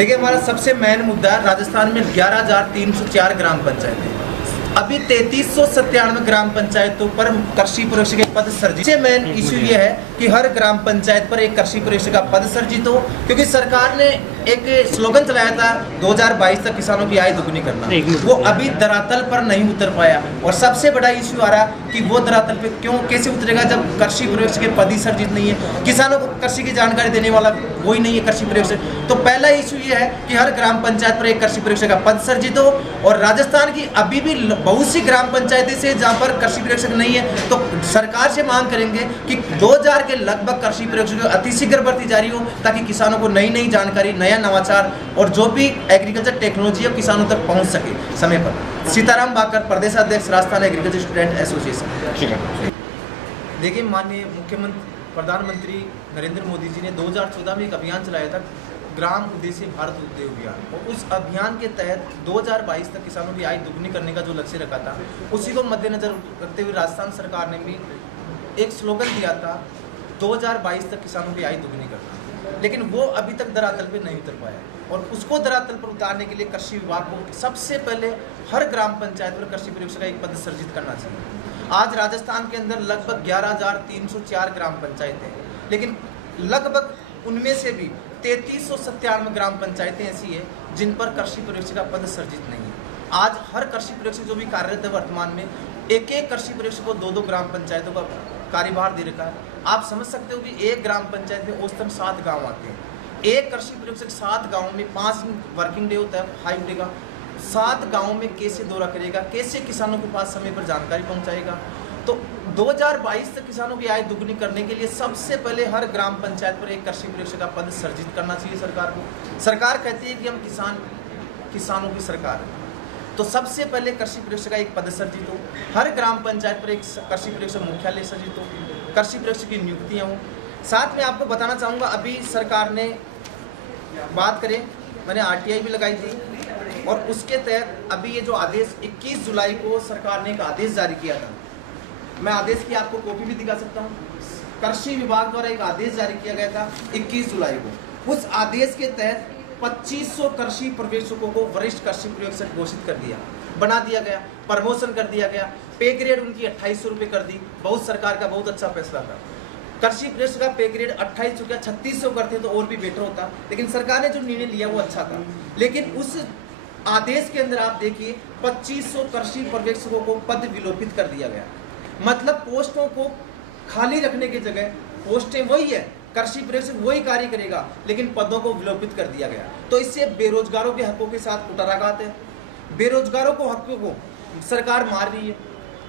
देखिए, हमारा सबसे मेन मुद्दा है राजस्थान में 11,304 ग्राम पंचायतें, अभी 3397 ग्राम पंचायतों पर कृषि परिवेक्षक के पद सृजित। सबसे मेन इशू ये है कि हर ग्राम पंचायत पर एक कृषि परिवेक्षक का पद सृजित हो, क्योंकि सरकार ने एक स्लोगन चलाया था 2022 तक किसानों की आय दुगनी करना, वो अभी धरातल पर नहीं उतर पाया। और सबसे बड़ा इशू आ रहा कि वो धरातल पे क्यों कैसे उतरेगा जब कृषि परिवेक्षक के पद ही सृजित नहीं है, किसानों को कृषि की जानकारी देने वाला वही नहीं है कृषि परिवेक्षक। तो पहला इशू ये है कि हर ग्राम पंचायत पर एक कृषि परिवेक्षक का पद सृजित हो। और राजस्थान की अभी भी बहुत सी ग्राम पंचायतें से जहां पर कृषि परिवेक्षक नहीं है, तो सरकार से मांग करेंगे कि 2000 के लगभग कृषि परिवेक्षक अतिशीघ्र भर्ती जारी हो, ताकि किसानों को नई नई जानकारी, नया नवाचार और जो भी एग्रीकल्चर टेक्नोलॉजी है किसानों तक पहुंच सके समय पर। सीताराम बाकर, प्रदेशाध्यक्ष राजस्थान एग्रीकल्चर स्टूडेंट एसोसिएशन। देखिए, माननीय मुख्यमंत्री प्रधानमंत्री नरेंद्र मोदी जी ने 2014 में एक अभियान चलाया था, ग्राम उद्देश्य भारत उद्योग अभियान, और उस अभियान के तहत 2022 तक किसानों की आय दुगनी करने का जो लक्ष्य रखा था, उसी को मद्देनजर रखते हुए राजस्थान सरकार ने भी एक स्लोगन दिया था 2022 तक किसानों की आय दुगनी करना। लेकिन वो अभी तक धरातल पे नहीं उतर पाया, और उसको धरातल पर उतारने के लिए कृषि विभाग को सबसे पहले हर ग्राम पंचायत पर कृषि परिवेक्षक का एक पद सृजित करना चाहिए। आज राजस्थान के अंदर लगभग 11,304 ग्राम पंचायतें हैं, लेकिन लगभग उनमें से भी 3397 ग्राम पंचायतें ऐसी है जिन पर कृषि परिवेक्षक का पद सृजित नहीं है। आज हर कृषि परिवेक्षक जो भी कार्यरत है वर्तमान में, एक एक कृषि परिवेक्षक को 2-2 ग्राम पंचायतों का कार्यभार दे रखा है। आप समझ सकते हो कि एक ग्राम पंचायत में औसतन 7 गाँव आते हैं। एक कृषि परिवेक्षक 7 गाँव में 5 वर्किंग डे होता है, 5 डे का, 7 गाँव में कैसे दौरा करेगा, कैसे किसानों के पास समय पर जानकारी पहुँचाएगा। तो 2022 तक किसानों की आय दुगनी करने के लिए सबसे पहले हर ग्राम पंचायत पर एक कृषि परिवेक्षक का पद सृजित करना चाहिए सरकार को। सरकार कहती है कि हम किसानों की सरकार है, तो सबसे पहले कृषि परिवेक्षक का एक पद सृजित हो, हर ग्राम पंचायत पर एक कृषि परिवेक्षक मुख्यालय सृजित हो, कृषि परिवेक्षक की नियुक्तियाँ हों। साथ में आपको बताना चाहूँगा, अभी सरकार ने बात करें, मैंने RTI भी लगाई थी, और उसके तहत अभी ये जो आदेश 21 जुलाई को सरकार ने एक आदेश जारी किया था, मैं आदेश की आपको कॉपी भी दिखा सकता हूँ। कृषि विभाग द्वारा एक आदेश जारी किया गया था 21 जुलाई को। उस आदेश के तहत 2500 कृषि पर्यवेक्षकों को वरिष्ठ कृषि पर्यवेक्षक घोषित कर दिया, बना दिया गया, प्रमोशन कर दिया गया, पे ग्रेड उनकी 2800 रुपये कर दी। बहुत सरकार का बहुत अच्छा फैसला था। कृषि पर्यवेक्षक का पे ग्रेड 2800 का 3600 करते तो और भी बेटर होता, लेकिन सरकार ने जो निर्णय लिया वो अच्छा था। लेकिन उस आदेश के अंदर आप देखिए 2500 कृषि पर्यवेक्षकों को पद विलोपित कर दिया गया। मतलब पोस्टों को खाली रखने की जगह पोस्टें वही है, कृषि पर्यवेक्षक वही कार्य करेगा, लेकिन पदों को विलोपित कर दिया गया। तो इससे बेरोजगारों के हकों के साथ कुटाराघात है, बेरोजगारों को हकों को सरकार मार रही है।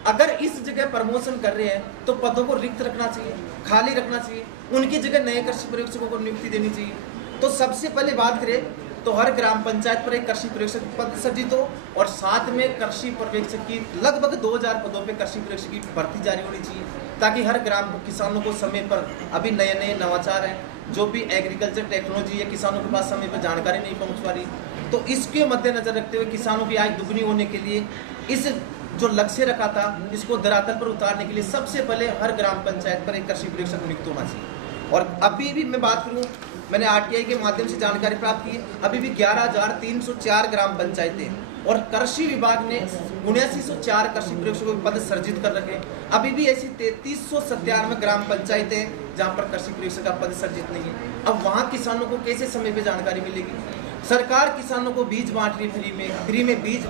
अगर इस जगह प्रमोशन कर रहे हैं तो पदों को रिक्त रखना चाहिए, खाली रखना चाहिए, उनकी जगह नए कृषि पर्यवेक्षकों को नियुक्ति देनी चाहिए। तो सबसे पहले बात करें तो हर ग्राम पंचायत पर एक कृषि पर्यवेक्षक पद सृजित हो, और साथ में कृषि पर्यवेक्षक की लगभग 2000 पदों पे कृषि पर्यवेक्षक की भर्ती जारी होनी चाहिए, ताकि हर ग्राम किसानों को समय पर, अभी नए नए नवाचार हैं, जो भी एग्रीकल्चर टेक्नोलॉजी है, किसानों के पास समय पर जानकारी नहीं पहुंच पा रही। तो इसके मद्देनजर रखते हुए किसानों की आय दुगनी होने के लिए इस जो लक्ष्य रखा था, इसको धरातल पर उतारने के लिए सबसे पहले हर ग्राम पंचायत पर एक कृषि पर्यवेक्षक नियुक्त होना चाहिए। और अभी भी मैं बात करूँ, मैंने RTI के माध्यम से जानकारी प्राप्त की, अभी भी 11,304 ग्राम पंचायतें, और कृषि विभाग ने 7904 कृषि पर्यवेक्षकों के पद सृजित कर रखे। अभी भी ऐसी 3397 ग्राम पंचायतें जहां पर कृषि पर्यवेक्षक का पद सृजित नहीं है। अब वहां किसानों को कैसे समय पे जानकारी मिलेगी? सरकार किसानों को बीज बांट रही है, फ्री में बीज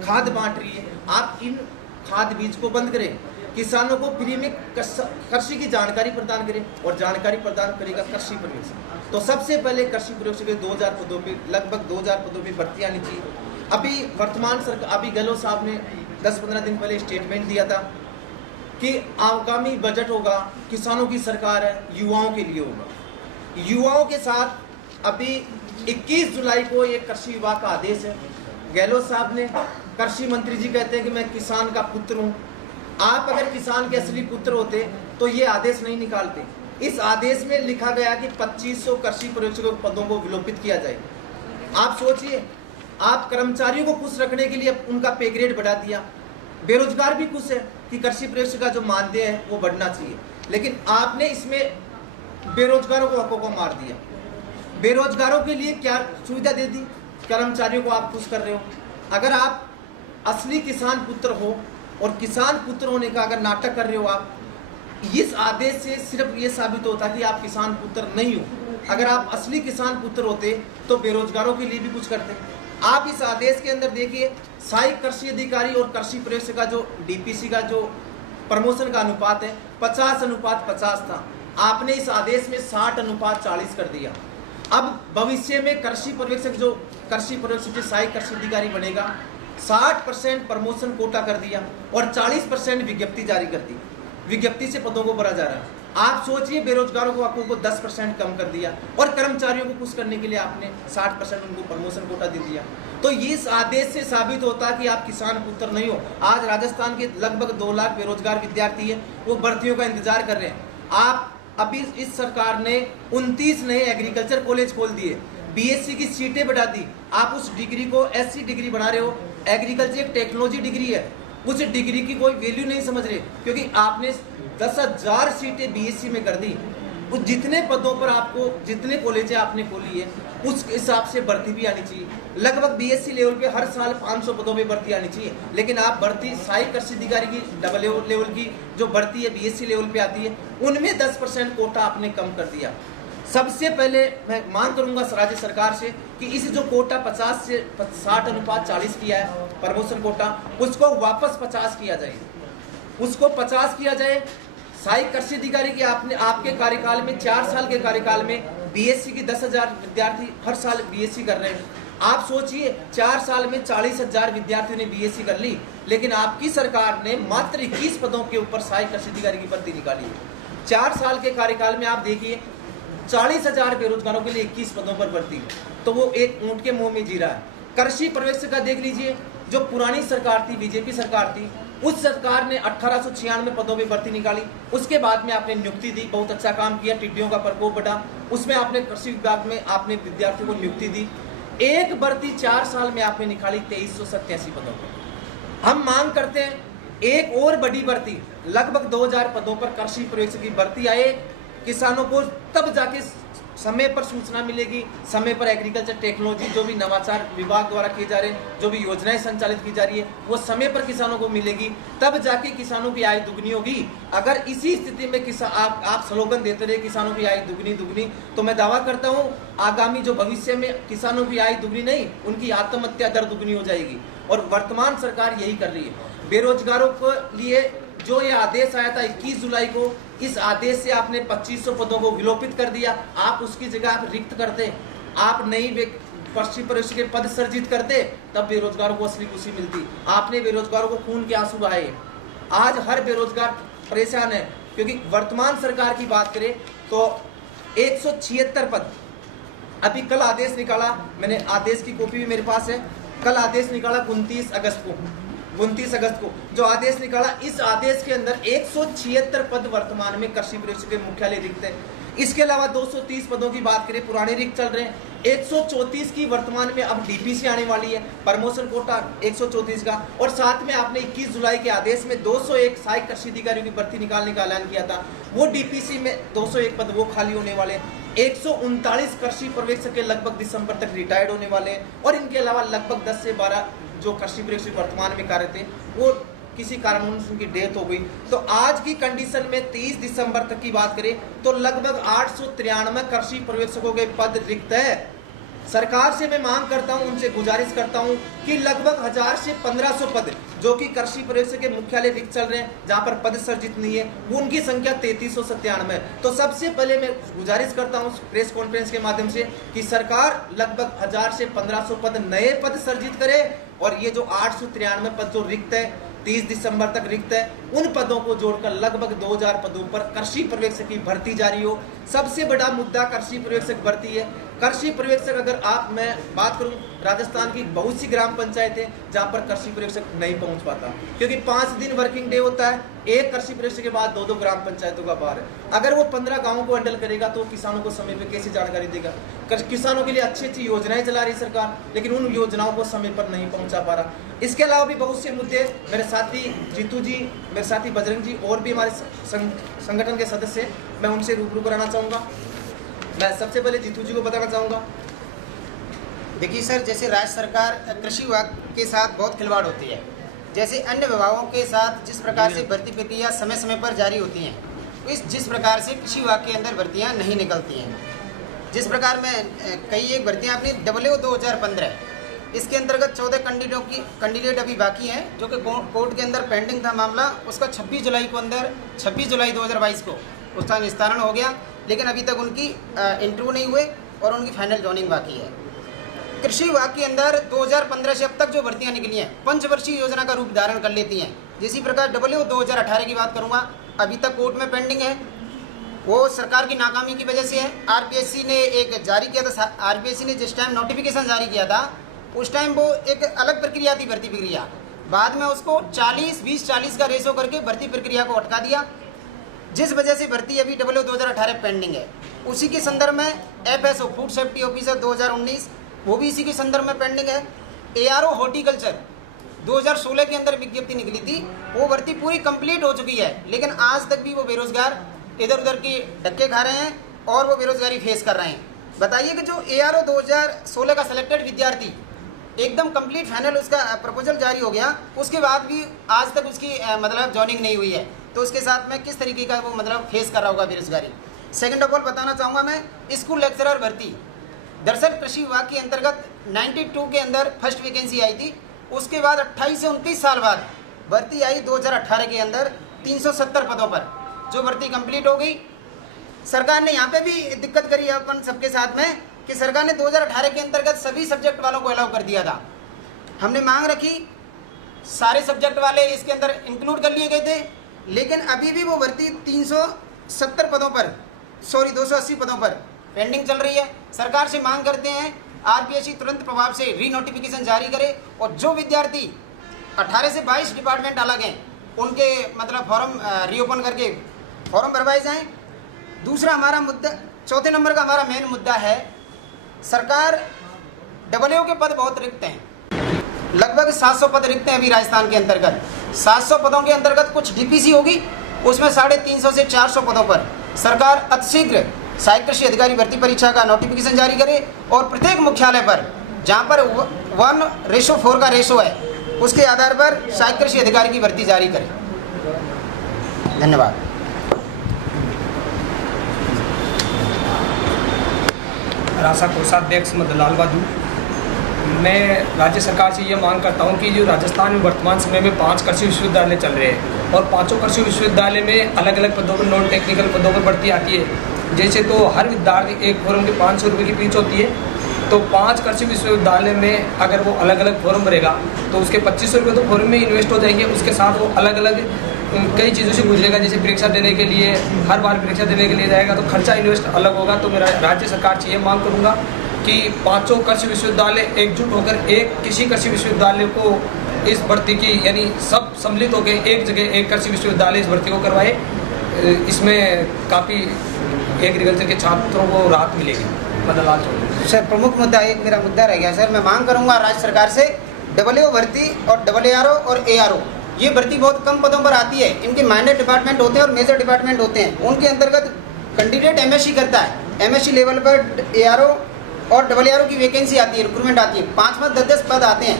खाद बांट रही है। आप इन खाद बीज को बंद करें, किसानों को फ्री में कृषि की जानकारी प्रदान करें, और जानकारी प्रदान करेगा कृषि पर्यवेक्षक। तो सबसे पहले कृषि पर्यवेक्षक के 2000 पदों पे, लगभग 2000 पदों पे भर्ती आनी चाहिए। अभी वर्तमान सरकार, अभी गहलोत साहब ने 10-15 दिन पहले स्टेटमेंट दिया था कि आगामी बजट होगा, किसानों की सरकार है, युवाओं के लिए होगा। युवाओं के साथ अभी 21 जुलाई को एक कृषि विभाग का आदेश है। गहलोत साहब ने, कृषि मंत्री जी कहते हैं कि मैं किसान का पुत्र हूँ। आप अगर किसान के असली पुत्र होते तो ये आदेश नहीं निकालते। इस आदेश में लिखा गया कि 2500 कृषि पर्यवेक्षकों के पदों को विलोपित किया जाए। आप सोचिए, आप कर्मचारियों को खुश रखने के लिए उनका पे ग्रेड बढ़ा दिया, बेरोजगार भी खुश है कि कृषि पर्यवेक्षक का जो मानदेय है वो बढ़ना चाहिए, लेकिन आपने इसमें बेरोजगारों को हकों को मार दिया। बेरोजगारों के लिए क्या सुविधा दे दी, कर्मचारियों को आप खुश कर रहे हो। अगर आप असली किसान पुत्र हो और किसान पुत्र होने का अगर नाटक कर रहे हो आप, इस आदेश से सिर्फ ये साबित होता कि आप किसान पुत्र नहीं हो। अगर आप असली किसान पुत्र होते तो बेरोजगारों के लिए भी कुछ करते। आप इस आदेश के अंदर देखिए, सहायक कृषि अधिकारी और कृषि पर्यवेक्षक का जो डीपीसी का जो प्रमोशन का अनुपात है 50:50 था, आपने इस आदेश में 60:40 कर दिया। अब भविष्य में कृषि पर्यवेक्षक से सहायक कृषि अधिकारी बनेगा, 60% प्रमोशन कोटा कर दिया और 40% विज्ञप्ति जारी कर दी। विज्ञप्ति से पदों को भरा जा रहा है। आप सोचिए, बेरोजगारों को आपको 10% कम कर दिया और कर्मचारियों को खुश करने के लिए आपने 60% उनको प्रमोशन कोटा दे दिया। तो इस आदेश से साबित होता कि आप किसान पुत्र नहीं हो। आज राजस्थान के लगभग 2 लाख बेरोजगार विद्यार्थी हैं, वो भर्तियों का इंतजार कर रहे हैं। आप अभी इस सरकार ने 29 नए एग्रीकल्चर कॉलेज खोल दिए, बीएससी की सीटें बढ़ा दी। आप उस डिग्री को एससी डिग्री बना रहे हो। एग्रीकल्चर एक टेक्नोलॉजी डिग्री है, उस डिग्री की कोई वैल्यू नहीं समझ रहे, क्योंकि आपने 10,000 सीटें बीएससी में कर दी। उस जितने पदों पर आपको जितने कॉलेज आपने खोली है उस हिसाब से भर्ती भी आनी चाहिए। लगभग बीएससी लेवल पे हर साल 500 पदों पे भर्ती आनी चाहिए, लेकिन आप भर्ती सहायक कृषि अधिकारी की डबल लेवल की जो भर्ती है बीएससी लेवल पे आती है, उनमें 10% कोटा आपने कम कर दिया। सबसे पहले मैं मांग करूंगा राज्य सरकार से कि इस जो कोटा 50 से 60:40 किया है प्रमोशन कोटा, उसको वापस 50 किया जाए, उसको 50 किया जाए। सहायक कृषि अधिकारी की आपके कार्यकाल में 4 साल के कार्यकाल में बीएससी की 10,000 विद्यार्थी हर साल बीएससी कर रहे हैं। आप सोचिए, 4 साल में 40,000 विद्यार्थियों ने बीएससी कर ली, लेकिन आपकी सरकार ने मात्र 21 पदों के ऊपर सहायक कृषि अधिकारी की भर्ती निकाली। 4 साल के कार्यकाल में आप देखिए 40,000 बेरोजगारों के लिए 21 पदों पर भर्ती, तो वो एक ऊंट के मुंह में जी रहा है। कृषि पर्यवेक्षक का देख लीजिए, जो पुरानी सरकार थी, बीजेपी सरकार थी, उस सरकार ने 1896 पदों में भर्ती निकाली। उसके बाद में आपने नियुक्ति दी, बहुत अच्छा काम किया, टिड्डियों का प्रकोप बढ़ा, उसमें आपने कृषि विभाग में आपने विद्यार्थियों को नियुक्ति दी। एक भर्ती 4 साल में आपने निकाली 2387 पदों पर। हम मांग करते हैं एक और बड़ी भर्ती, लगभग 2000 पदों पर कृषि पर्यवेक्षक की भर्ती आए। किसानों को तब जाके समय पर सूचना मिलेगी, समय पर एग्रीकल्चर टेक्नोलॉजी जो भी नवाचार विभाग द्वारा किए जा रहे हैं, जो भी योजनाएं संचालित की जा रही है, वो समय पर किसानों को मिलेगी, तब जाके किसानों की आय दुगनी होगी। अगर इसी स्थिति में आप स्लोगन देते रहे किसानों की आय दुगनी, तो मैं दावा करता हूँ आगामी जो भविष्य में किसानों की आय दुगनी नहीं, उनकी आत्महत्या दर दुगनी हो जाएगी। और वर्तमान सरकार यही कर रही है। बेरोजगारों के लिए जो ये आदेश आया था 21 जुलाई को, इस आदेश से आपने 2500 पदों को विलोपित कर दिया। आप उसकी जगह आप रिक्त करते, आप नई कृषि पर्यवेक्षक के पद सर्जित करते, तब बेरोजगारों को असली खुशी मिलती। आपने बेरोजगारों को खून के आंसू बहाए। आज हर बेरोजगार परेशान है, क्योंकि वर्तमान सरकार की बात करें तो 176 पद, अभी कल आदेश निकाला, मैंने आदेश की कॉपी भी मेरे पास है, कल आदेश निकाला 29 अगस्त को जो आदेश निकाला, इस आदेश के अंदर 176 पद वर्तमान में कृषि पर्यवेक्षक के मुख्यालय रिक्त है। इसके अलावा 230 पदों की बात करें, पुराने रिक्त चल रहे हैं। 134 की वर्तमान में अब डीपीसी आने वाली है, प्रमोशन कोटा 134 का, और साथ में आपने 21 जुलाई के आदेश में 201 सहायक कृषि अधिकारियों की भर्ती निकालने का ऐलान किया था। वो डीपीसी में 201 पद वो खाली होने वाले हैं। 139 कृषि पर्यवेक्षक के लगभग दिसंबर तक रिटायर्ड होने वाले हैं, और इनके अलावा लगभग 10 से 12 जो कृषि पर्यवेक्षक वर्तमान में कार्य थे वो किसी कारण उनकी डेथ हो गई। तो आज की कंडीशन में 30 दिसंबर तक की बात करें तो लगभग 893 कृषि पर्यवेक्षकों के पद रिक्त है। सरकार से मैं मांग करता हूं, उनसे गुजारिश करता हूं कि लगभग 1000 से 1500 पद जो कि कृषि पर्यवेक्षक के मुख्यालय रिक्त चल रहे हैं, जहां पर पद सर्जित नहीं है, वो उनकी संख्या 3397 है। तो सबसे पहले मैं गुजारिश करता हूं प्रेस कॉन्फ्रेंस के माध्यम से कि सरकार लगभग 1000 से 1500 पद नए पद सर्जित करे, और ये जो 893 पद जो रिक्त है 30 दिसंबर तक रिक्त है, उन पदों को जोड़कर लगभग 2000 पदों पर कृषि पर्यवेक्षक की भर्ती जारी हो। सबसे बड़ा मुद्दा कृषि पर्यवेक्षक भर्ती है। कृषि पर्यवेक्षक अगर मैं बात करूं, राजस्थान की बहुत सी ग्राम पंचायत है जहां पर कृषि पर्यवेक्षक नहीं पहुंच पाता, क्योंकि 5 दिन वर्किंग डे होता है, एक कृषि पर्यवेक्षक के बाद 2-2 ग्राम पंचायतों का बाहर है। अगर वो 15 गाँवों को हैंडल करेगा तो किसानों को समय पर कैसे जानकारी देगा। किसानों के लिए अच्छी योजनाएं चला रही सरकार, लेकिन उन योजनाओं को समय पर नहीं पहुंचा पा रहा। इसके अलावा भी बहुत से मुद्दे, मेरे साथी जीतू जी, मेरे साथी बजरंग जी और भी हमारे संगठन के सदस्य, मैं उनसे रूबरू कराना चाहूँगा। मैं सबसे पहले जीतू जी को बताना चाहूँगा। देखिए सर, जैसे राज्य सरकार कृषि विभाग के साथ बहुत खिलवाड़ होती है, जैसे अन्य विभागों के साथ जिस प्रकार से भर्ती प्रक्रिया समय समय पर जारी होती हैं, जिस प्रकार से कृषि विभाग के अंदर भर्तियां नहीं निकलती हैं। जिस प्रकार में कई एक भर्तियां अपनी WO 2015, इसके अंतर्गत 14 कैंडिडेट अभी बाकी हैं, जो कि कोर्ट के अंदर पेंडिंग था मामला। उसका 26 जुलाई 2022 को उसका निस्तारण हो गया, लेकिन अभी तक उनकी इंटरव्यू नहीं हुए और उनकी फाइनल जॉइनिंग बाकी है। कृषि विभाग के अंदर 2015 से अब तक जो भर्तियां निकली हैं, पंचवर्षीय योजना का रूप धारण कर लेती हैं। इसी प्रकार WO 2018 की बात करूंगा, अभी तक कोर्ट में पेंडिंग है। वो सरकार की नाकामी की वजह से है। RPSC ने एक जारी किया था, RPSC ने जिस टाइम नोटिफिकेशन जारी किया था, उस टाइम वो एक अलग प्रक्रिया थी, भर्ती प्रक्रिया। बाद में उसको 20-40 का रेशो करके भर्ती प्रक्रिया को अटका दिया, जिस वजह से भर्ती अभी WO 2018 पेंडिंग है। उसी के संदर्भ में FSO फूड सेफ्टी ऑफिसर 2019, वो भी इसी के संदर्भ में पेंडिंग है। ARO हॉर्टिकल्चर 2016 के अंदर विज्ञप्ति निकली थी, वो भर्ती पूरी कंप्लीट हो चुकी है, लेकिन आज तक भी वो बेरोजगार इधर उधर की धक्के खा रहे हैं और वो बेरोजगारी फेस कर रहे हैं। बताइए कि जो ARO 2016 का सिलेक्टेड विद्यार्थी एकदम कंप्लीट फाइनल उसका प्रपोजल जारी हो गया, उसके बाद भी आज तक उसकी मतलब जॉइनिंग नहीं हुई है, तो उसके साथ में किस तरीके का वो मतलब फेस कर रहा होगा बेरोजगारी। सेकेंड ऑफ ऑल बताना चाहूँगा मैं, स्कूल लेक्चरर भर्ती, दरअसल कृषि विभाग के अंतर्गत 92 के अंदर फर्स्ट वैकेंसी आई थी। उसके बाद 28 से 29 साल बाद भर्ती आई 2018 के अंदर 370 पदों पर, जो भर्ती कंप्लीट हो गई। सरकार ने यहाँ पे भी दिक्कत करी अपन सबके साथ में कि सरकार ने 2018 के अंतर्गत सभी सब्जेक्ट वालों को अलाउ कर दिया था। हमने मांग रखी, सारे सब्जेक्ट वाले इसके अंदर इंक्लूड कर लिए गए थे, लेकिन अभी भी वो भर्ती 280 पदों पर पेंडिंग चल रही है। सरकार से मांग करते हैं RPSC तुरंत प्रभाव से रीनोटिफिकेशन जारी करे और जो विद्यार्थी 18 से 22 डिपार्टमेंट अलग हैं, उनके मतलब फॉर्म रीओपन करके फॉर्म भरवाए जाएं। दूसरा हमारा मुद्दा, चौथे नंबर का हमारा मेन मुद्दा है, सरकार WO के पद बहुत रिक्त हैं, लगभग 700 पद रिक्त हैं अभी राजस्थान के अंतर्गत। 700 पदों के अंतर्गत कुछ DPC होगी, उसमें 350 से 400 पदों पर सरकार अतिशीघ्र सहायक कृषि अधिकारी भर्ती परीक्षा का नोटिफिकेशन जारी करे और प्रत्येक मुख्यालय पर जहां पर 1:4 का रेशो है, उसके आधार पर सहायक कृषि अधिकारी की भर्ती जारी करे। धन्यवाद। रासा कोषाध्यक्ष मदनलाल बादू। मैं राज्य सरकार से ये मांग करता हूँ कि जो राजस्थान में वर्तमान समय में 5 कृषि विश्वविद्यालय चल रहे हैं और 5 कृषि विश्वविद्यालय में अलग अलग पदों पर, नॉन टेक्निकल पदों पर भर्ती आती है। जैसे तो हर विद्यार्थी एक फॉर्म के 500 रुपये की फीस होती है, तो 5 कृषि विश्वविद्यालय में अगर वो अलग अलग फॉर्म भरेगा तो उसके 2500 रुपये तो फॉर्म में इन्वेस्ट हो जाएंगे। उसके साथ वो अलग अलग कई चीज़ों से गुजरेगा, जैसे परीक्षा देने के लिए, हर बार परीक्षा देने के लिए जाएगा तो खर्चा इन्वेस्ट अलग होगा। तो मेरा राज्य सरकार से ये मांग करूँगा कि 5 कृषि विश्वविद्यालय एकजुट होकर किसी कृषि विश्वविद्यालय को इस भर्ती की, यानी सब सम्मिलित होकर एक जगह एक कृषि विश्वविद्यालय इस भर्ती को करवाए। इसमें काफ़ी एग्रीकल्चर के छात्रों को राहत मिलेगी। मदनलाल चौधरी। सर, प्रमुख मुद्दा एक मेरा मुद्दा रह गया सर, मैं मांग करूंगा राज्य सरकार से, WO भर्ती और ARO और ARO ये भर्ती बहुत कम पदों पर आती है। इनके माइनर डिपार्टमेंट होते हैं और मेजर डिपार्टमेंट होते हैं, उनके अंतर्गत कैंडिडेट MSc करता है, MSc लेवल पर ARO और ARO की वैकेंसी आती है, रिक्रूटमेंट आती है, 5 10 पद आते हैं।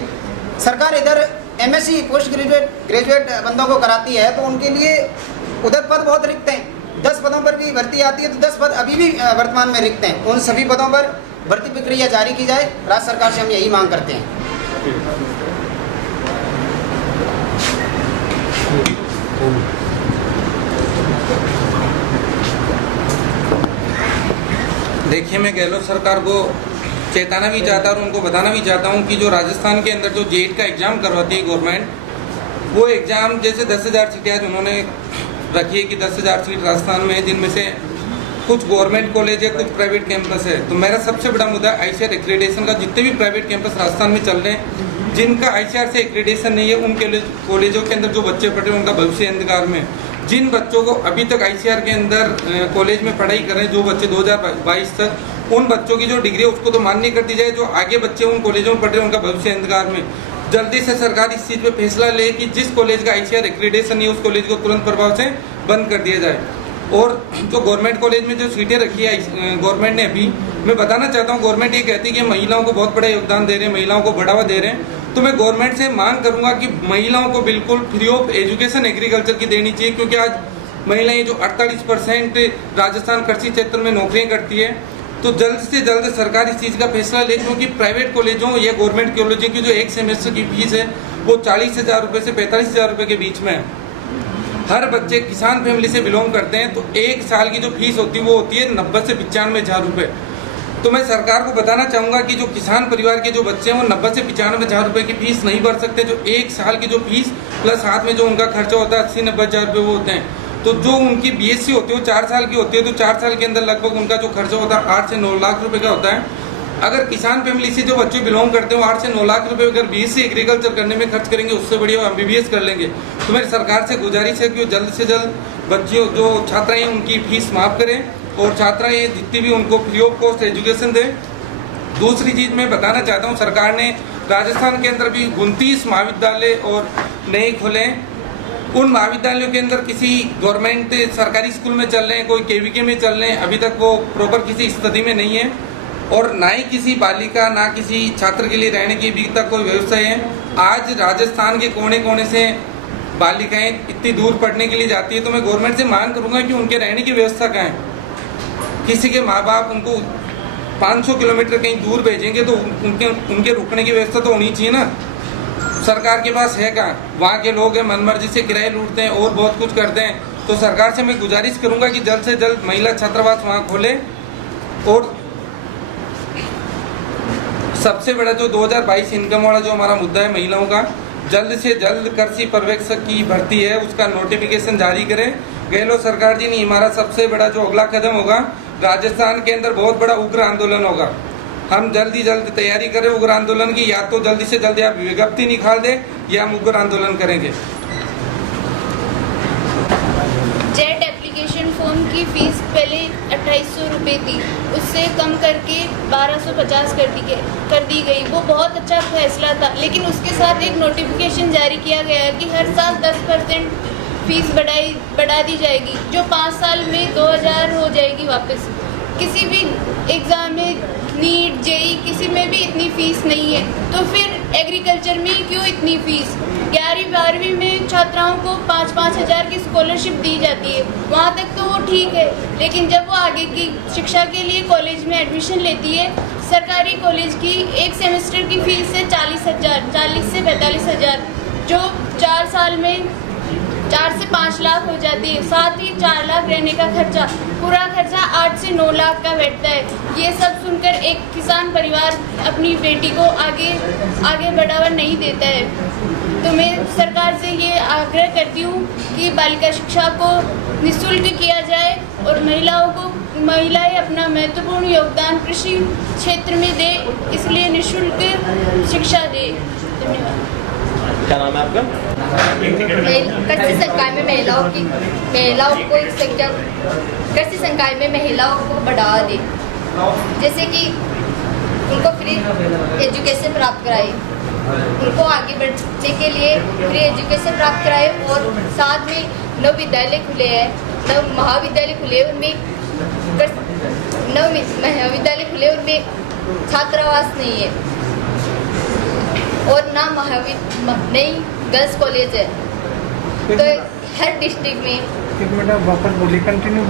सरकार इधर MSc पोस्ट ग्रेजुएट बंदों को कराती है, तो उनके लिए उधर पद बहुत रिक्त हैं। 10 पदों पर भी भर्ती आती है, तो 10 पद अभी भी वर्तमान में रिक्त हैं। उन सभी पदों पर भर्ती प्रक्रिया जारी की जाए, राज्य सरकार से हम यही मांग करते हैं। देखिए, मैं गहलोत सरकार को चेताना भी चाहता और उनको बताना भी चाहता हूँ कि जो राजस्थान के अंदर जो JET का एग्ज़ाम करवाती है गवर्नमेंट, वो एग्ज़ाम जैसे 10,000 सीटें आज उन्होंने रखी है कि 10,000 सीट राजस्थान में है, जिनमें से कुछ गवर्नमेंट कॉलेज है, कुछ प्राइवेट कैंपस है। तो मेरा सबसे बड़ा मुद्दा ICAR एक्रेडिटेशन का। जितने भी प्राइवेट कैंपस राजस्थान में चल रहे हैं, जिनका ICAR से एक्रेडिटेशन नहीं है, उन कॉलेजों के अंदर जो बच्चे पढ़ रहे हैं उनका भविष्य अंधकार में। जिन बच्चों को अभी तक ICAR के अंदर कॉलेज में पढ़ाई कर रहे हैं, जो बच्चे 2022 तक, उन बच्चों की जो डिग्री है उसको तो मान्य कर दी जाए। जो आगे बच्चे उन कॉलेजों में पढ़ रहे हैं उनका भविष्य अंधकार में। जल्दी से सरकार इस चीज़ पे फैसला ले कि जिस कॉलेज का ICAR एक्रेडिटेशन नहीं है, उस कॉलेज को तुरंत प्रभाव से बंद कर दिया जाए। और जो गवर्नमेंट कॉलेज में जो सीटें रखी है गवर्नमेंट ने अभी, मैं बताना चाहता हूँ गवर्नमेंट ये कहती है कि महिलाओं को बहुत बड़ा योगदान दे रहे हैं, महिलाओं को बढ़ावा दे रहे हैं, तो मैं गवर्नमेंट से मांग करूंगा कि महिलाओं को बिल्कुल फ्री ऑफ एजुकेशन एग्रीकल्चर की देनी चाहिए, क्योंकि आज महिलाएं जो 48% राजस्थान कृषि क्षेत्र में नौकरियां करती है, तो जल्द से जल्द सरकार इस चीज़ का फैसला ले, क्योंकि प्राइवेट कॉलेजों या गवर्नमेंट कॉलेजों की जो एक सेमेस्टर की फीस है वो 40,000 रुपये से 45,000 रुपये के बीच में है। हर बच्चे किसान फैमिली से बिलोंग करते हैं, तो एक साल की जो फीस होती है वो होती है 90 से 95,000 रुपये। तो मैं सरकार को बताना चाहूँगा कि जो किसान परिवार के जो बच्चे हैं वो 90 से 95,000 रुपये की फीस नहीं भर सकते, जो एक साल की जो फीस प्लस साथ में जो उनका खर्चा होता है 80-90,000 रुपये वो होते हैं। तो जो उनकी बीएससी होती है वो 4 साल की होती है, तो 4 साल के अंदर लगभग उनका जो खर्चा होता है 8 से 9 लाख रुपए का होता है। अगर किसान फैमिली से जो बच्चे बिलोंग करते हैं वो 8 से 9 लाख रुपए अगर बीएससी एग्रीकल्चर करने में खर्च करेंगे, उससे बढ़िया वो MBBS कर लेंगे। तो मेरी सरकार से गुजारिश है कि वो जल्द से जल्द बच्चियों जो छात्राएं उनकी फीस माफ करें और छात्राएं जितनी भी उनको फ्री ऑफ कॉस्ट एजुकेशन दें। दूसरी चीज़ मैं बताना चाहता हूँ, सरकार ने राजस्थान के अंदर भी 29 महाविद्यालय और नए खोले। उन महाविद्यालयों के अंदर किसी गवर्नमेंट सरकारी स्कूल में चल रहे हैं, कोई KVK में चल रहे हैं, अभी तक वो प्रॉपर किसी स्थिति में नहीं है, और ना ही किसी बालिका ना किसी छात्र के लिए रहने की अभी तक कोई व्यवस्था है। आज राजस्थान के कोने कोने से बालिकाएं इतनी दूर पढ़ने के लिए जाती है, तो मैं गवर्नमेंट से मांग करूंगा कि उनके रहने की व्यवस्था कहाँ है। किसी के माँ बाप उनको 500 किलोमीटर कहीं दूर भेजेंगे तो उनके रुकने की व्यवस्था तो होनी चाहिए ना। सरकार के पास है कहाँ? वहाँ के लोग हैं मनमर्जी से किराए लूटते हैं और बहुत कुछ करते हैं। तो सरकार से मैं गुजारिश करूंगा कि जल्द से जल्द महिला छात्रावास वहाँ खोले, और सबसे बड़ा जो 2022 इनकम वाला जो हमारा मुद्दा है महिलाओं का, जल्द से जल्द कृषि पर्यवेक्षक की भर्ती है उसका नोटिफिकेशन जारी करें। गहलोत सरकार जी नहीं, हमारा सबसे बड़ा जो अगला कदम होगा, राजस्थान के अंदर बहुत बड़ा उग्र आंदोलन होगा। हम जल्दी जल्द तैयारी करें उग्र आंदोलन की, या तो जल्दी से जल्दी आप विज्ञप्ति निकाल दें या हम उग्र आंदोलन करेंगे। जेट एप्लीकेशन फॉर्म की फीस पहले 2800 रुपये थी, उससे कम करके 1250 कर दी गई। वो बहुत अच्छा फैसला था, लेकिन उसके साथ एक नोटिफिकेशन जारी किया गया है कि हर साल 10% फीस बढ़ा दी जाएगी, जो 5 साल में 2000 हो जाएगी वापस। किसी भी एग्ज़ाम में, नीट, JEE किसी में भी इतनी फ़ीस नहीं है, तो फिर एग्रीकल्चर में क्यों इतनी फ़ीस? 11वीं 12वीं में छात्राओं को 5-5 हज़ार की स्कॉलरशिप दी जाती है, वहाँ तक तो वो ठीक है, लेकिन जब वो आगे की शिक्षा के लिए कॉलेज में एडमिशन लेती है, सरकारी कॉलेज की एक सेमेस्टर की फ़ीस है 40 से 45 हज़ार, जो 4 साल में 4 से 5 लाख हो जाती है। साथ ही 4 लाख रहने का खर्चा, पूरा खर्चा 8 से 9 लाख का बैठता है। ये सब सुनकर एक किसान परिवार अपनी बेटी को आगे बढ़ावा नहीं देता है। तो मैं सरकार से ये आग्रह करती हूँ कि बालिका शिक्षा को निःशुल्क किया जाए और महिलाएं अपना महत्वपूर्ण योगदान कृषि क्षेत्र में दे, इसलिए निःशुल्क शिक्षा दे। धन्यवाद। क्या नाम है आपका? कृषि संकाय में महिलाओं को एक संख्या, कृषि संकाय में महिलाओं को बढ़ावा दे, जैसे कि उनको फ्री एजुकेशन प्राप्त कराए, उनको आगे बढ़ने के लिए फ्री एजुकेशन प्राप्त कराए, और साथ में 9 विद्यालय खुले हैं, 9 महाविद्यालय खुले, उनमें 9 महाविद्यालय खुले, उनमें छात्रावास नहीं है, और ना नई गर्ल्स कॉलेज है। तो हर डिस्ट्रिक्ट में एक मिनट आप वापस बोलिए, कंटिन्यू।